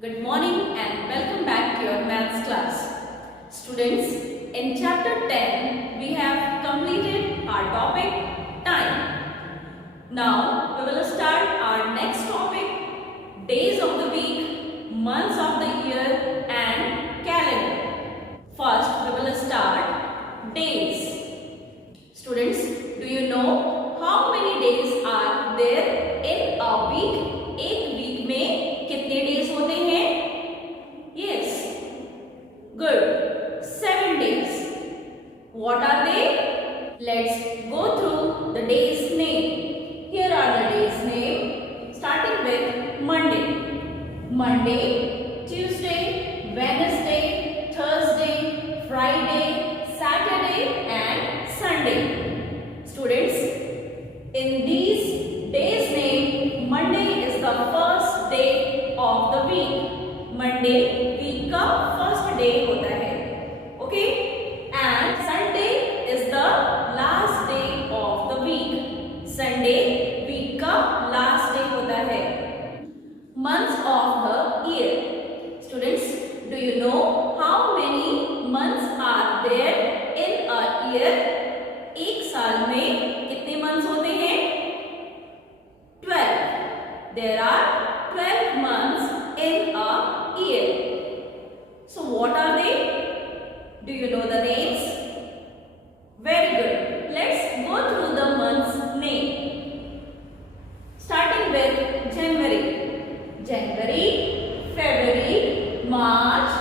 Good morning and welcome back to your maths class. Students, in chapter 10, we have completed our topic time. Now, we will start our next topic, days of the week, months of the year and calendar. First, we will start days. Students, do you know how many days are there in a week? एक week में कितने days होते हैं? Yes, good. 7 days. What are they? Let's go through the days' name. Here are the days' name. Starting with Monday. Monday, Tuesday, Wednesday, Thursday, Friday, Saturday, and Sunday. Students, in these days' name, Monday is the first day of the week. Monday week का first day होता है, okay? And Sunday is the last day of the week. Sunday week का last day होता है. Months of the year. Students, do you know how many months are there in a year? एक साल में कितने months होते हैं? 12. There are 12 months in a year. So what are they? Do you know the names? Very good. Let's go through the months' name. Starting with January. January, February, March,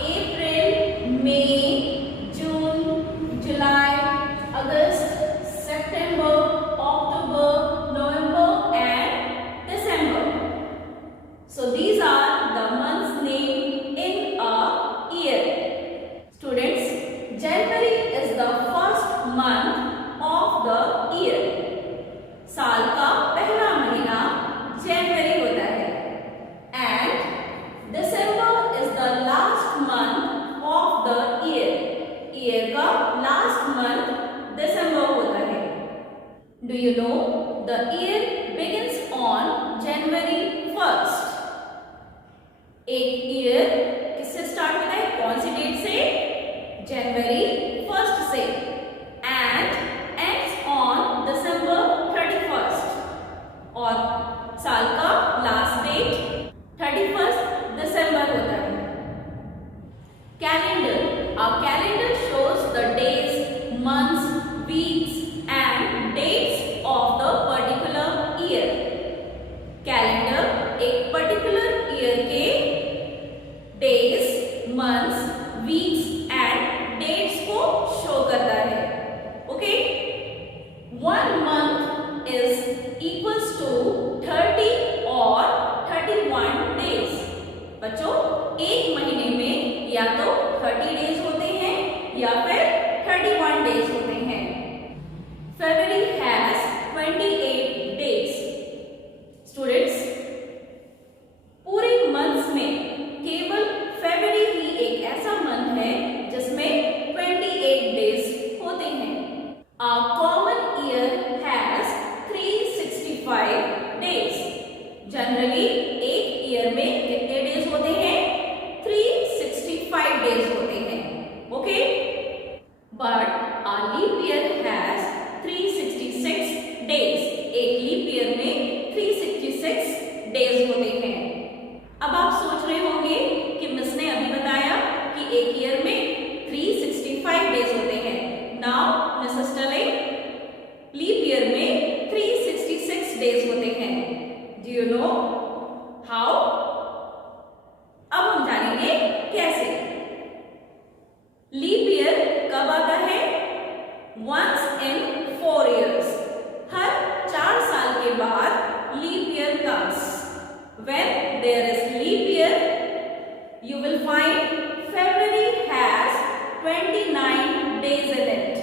April, May, June, July, August, September, October, November and December. So these are the months name in a year. Students, January is the first month of the year. साल का पहला महीना जनवरी होता है. And December is the last month of the year. Year का last month December होता है. Do you know the year begins on January 1st? एक ईयर किससे स्टार्ट होता है? कौन सी डेट से? जनवरी 1st से. And ends on December 31st. और साल का लास्ट डेट 31st December होता है. Calendar. A calendar shows the days, months, weeks and dates of the particular year. Calendar एक पर्टिकुलर ईयर के days, months, weeks and dates को show करता है. Okay? 1 month is equals to 30 और 31 days. बच्चों, एक महीने में या तो 30 डेज होते हैं या फिर 31 डेज होते हैं. February has 28 days. Students, पूरे मंथ्स में केवल फरवरी ही एक ऐसा मंथ है जिसमें 28 डेज होते हैं. A common year has 365 days. Generally एक ईयर में कितने डेज होते हैं? 365 डेज होते हैं. Okay? But a leap year has 366 days. एक लीप ईयर में 366 डेज होते हैं. अब आप सोच रहे होंगे कि मिस ने अभी बताया कि एक ईयर में 365 डेज होते हैं. Now miss is telling leap year में 366 डेज होते हैं. Do you know how? अब हम जानेंगे कैसे. लीप ईयर कब आता है? Once in 4 years. हर 4 साल के बाद leap year comes. When there is leap year, you will find February has 29 days in it.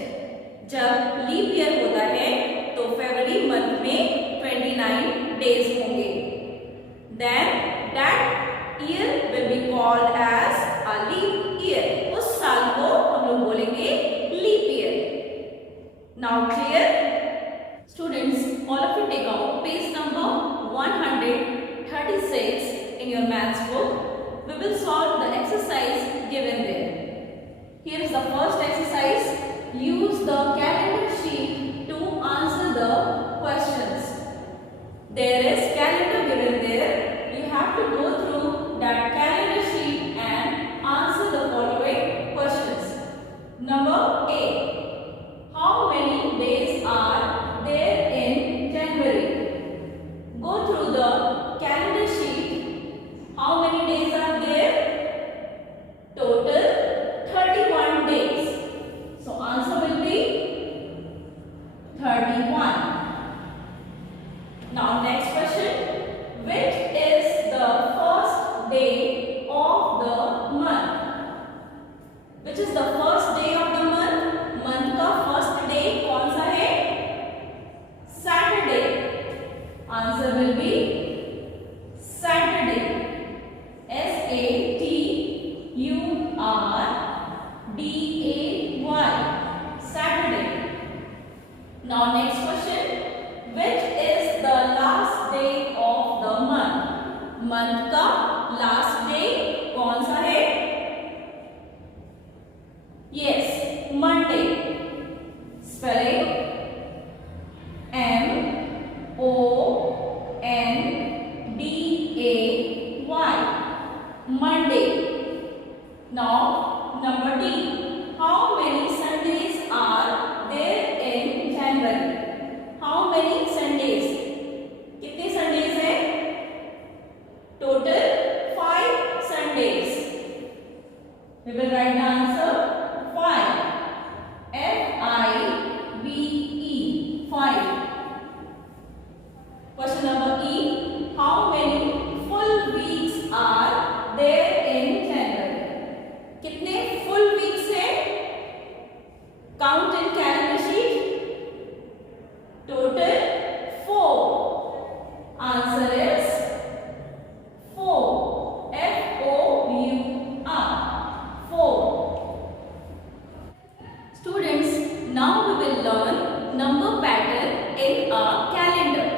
जब लीप ईयर होता है तो फरवरी मंथ में 29 डेज होंगे. Then that year will be called as a leap year. उस साल को हम लोग बोलेंगे leap year. Now clear? Students, all of you take out page number 136 in your maths book. Here is the first exercise. Use the calendar sheet to answer the questions. There is calendar given there. You have to go through that calendar sheet and answer the following questions. Number A. How many days are there in January? Go through the calendar sheet. How many days are there? Total 31 days. So answer will be 31. Now next question. Which is the first day of the month? Which is the first day of the month? Month का first day कौन सा है? Saturday. Answer will be Saturday. Saturday. Saturday. Now next question. Which is the last day of the month? Month का last day कौन सा है? Yes, Monday. Spelling M-O-N-D-A-Y. Monday. Now number D. How many Sundays are there in January? How many Sundays? कितने Sundays हैं? Total 5 Sundays. We will write the answer 5. F-I-V-E. 5. Question number E. How many full weeks are there in January? कितने full weeks हैं? Count in calendar sheet. Total 4. Answer is 4. F-O-U-R. 4. Students, now we will learn number pattern in a calendar.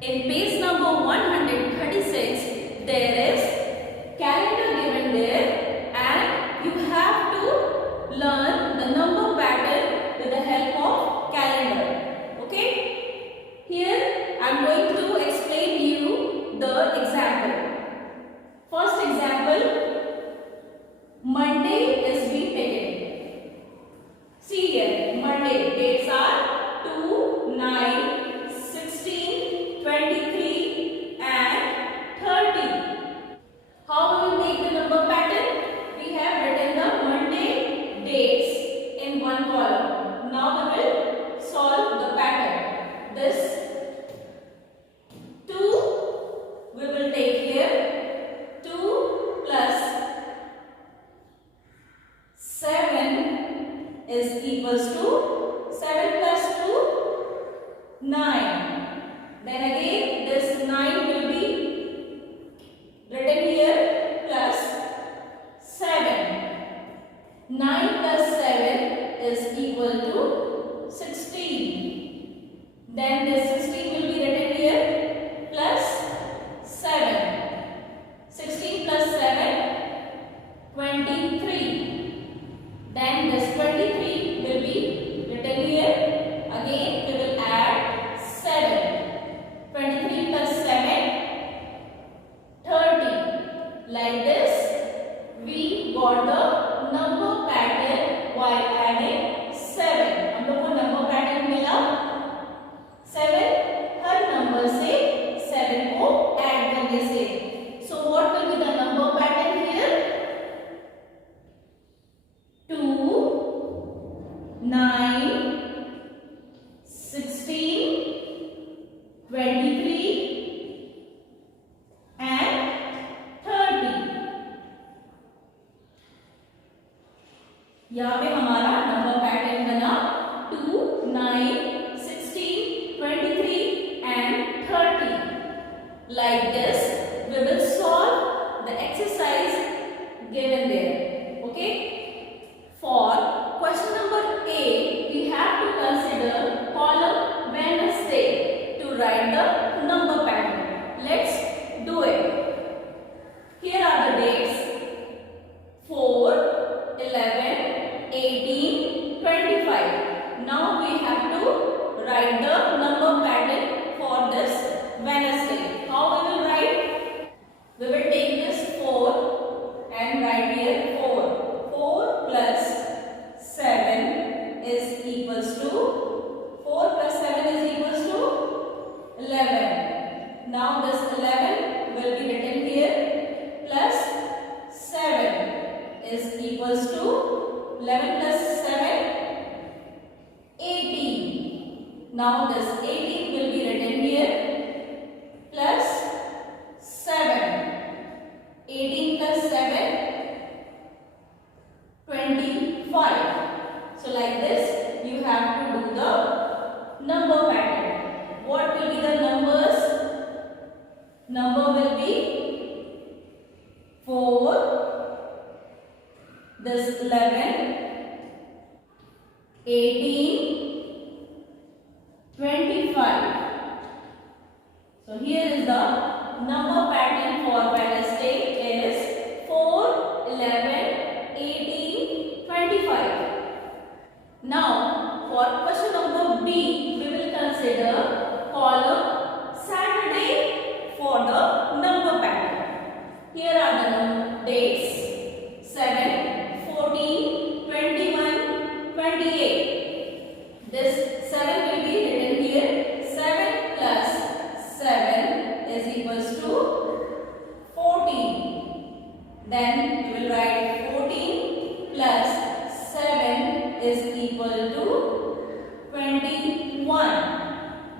In page number 136, there is calendar given there and you have to learn the number pattern with the help of calendar. Okay? Here I am going to explain you the example. First example, Monday is being taken. See here, Monday dates are 2, 9, 16, 23 and 30. How will we make the number pattern? We have written the Monday dates in one column. Now we will solve the pattern. This 2 we will take here. 2 plus 7 is equals to 7 plus 2 9. Then again this 9 will be written here plus 7. 9 plus 7 is equal to 16. Then this 16 will be written here plus 7. 16 plus 7, 23. Then this 23 will be written here. Again we will add 7. 23 plus 7, 30. Like this, we got the number pattern while adding 7. हम लोग को number pattern मिला 7 हर number से 7 को add करने से. So what will be the number pattern here? 2, 9, 16, 23 and 30. यहाँ पे हमारा नंबर पैटर्न बना 2, 9, 16, 23 and 30. Like this, we will solve the exercise given there. Okay? For question number A, we have to consider column Wednesday to write the number pattern. Let's do it. Here are the dates 4, 11, 18 plus 7, 25. So like this you have to do the number pattern. What will be the numbers? Number will be 4, this 11, 18, 25. So here is the number pattern for Wednesday is 4, 11, 18, 25. Now for question number B, we will consider column Saturday for the number pattern. Here are the dates 7, 14, 21, 28. This 7 will be written here. 7 plus 7 is equals to 14. Then we will write 14 plus 7 is equal to 21.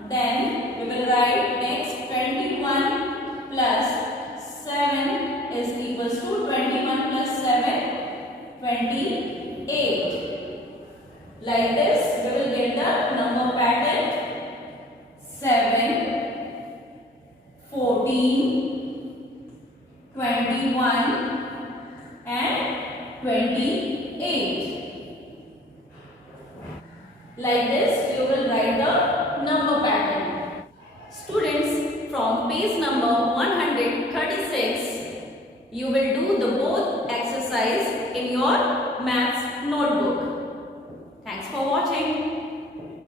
Then we will write next 21 plus 7 is equals to 21 plus 7, 28. Like this we will get the number pattern 7, 14, 21 and 28. Like this you will write the number pattern.